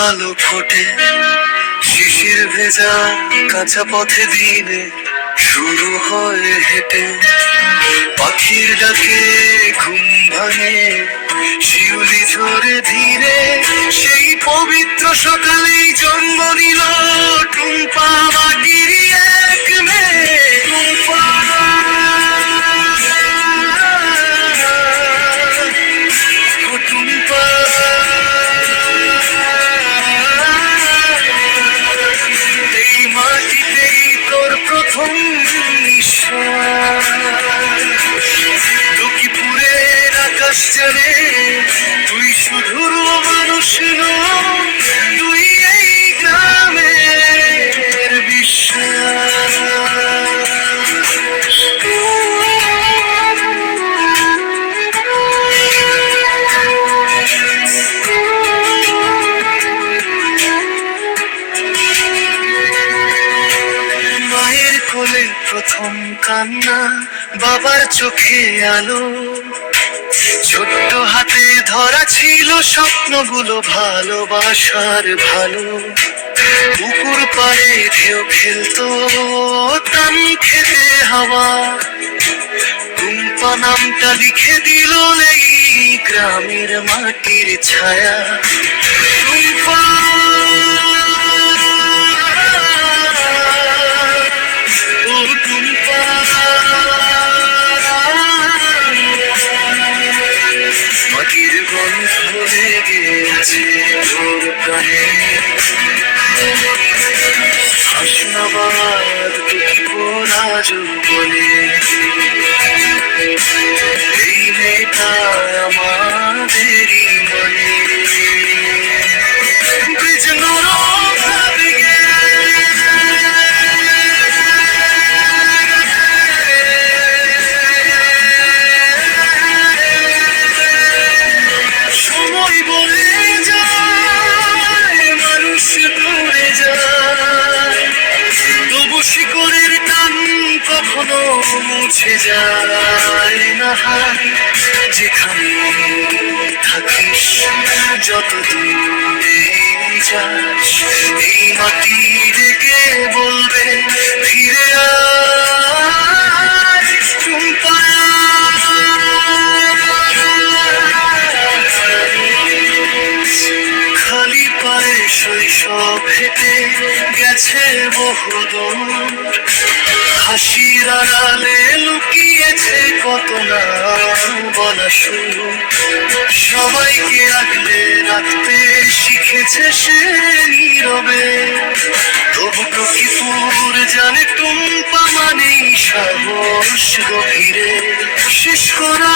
আলো ফোটে শিশির ভেজা কাঁচা পথে দিনে শুরু হয় হেঁটে পাখির ডাকে ঘুম ভাঙে শিউলি ঝরে ধীরে সেই পবিত্র সকালেই জন্ম নিল টুম্পা মাটির এক মেয়ে টুম্পা ও টুম্পা এই মাটিতেই তোর প্রথম নিঃশ্বাস লক্ষ্মীপুরের আকাশ জানে তুই শুধুর মানুষ নয় তুই এই গ্রামের বিশ্বাস মায়ের কোলে প্রথম কান্না বাবার চোখে আলো ছোট্ট হাতে ধরা ছিল স্বপ্নগুলো ভালোবাসার ভালো পুকুর পাড়ে ঢেউ খেলতো তান খেতে হাওয়া টুম্পা নামটা লিখে দিল এই গ্রামের মাটির ছায়া টুম্পা ও টুম্পা মাটির গন্ধ লেগে আছে তোর প্রাণে হাসনাবাদ লক্ষ্মীপুর আজও বলে এই মেয়েটা আমাদেরই মনে ব্রিজ নরম ভাবে সময় বলে যায় মানুষ দূরে যায় তবু শিকড়ের টান কখনো মুছে যায় না যেখানে থাকিস যত দূরে যাস এই মাটি ডেকে বলবে ফিরে আয় টুম্পা খালি পায়ে শৈশব হেঁটে গেছে বহুদূর হাসির আড়ালে লুকিয়েছে কত না বলা সুর সবাইকে আগলে রাখতে শিখেছে সে নীরবে তবু লক্ষ্মীপুর জানে টুম্পা মানেই সাহস গভীরে শেষ করা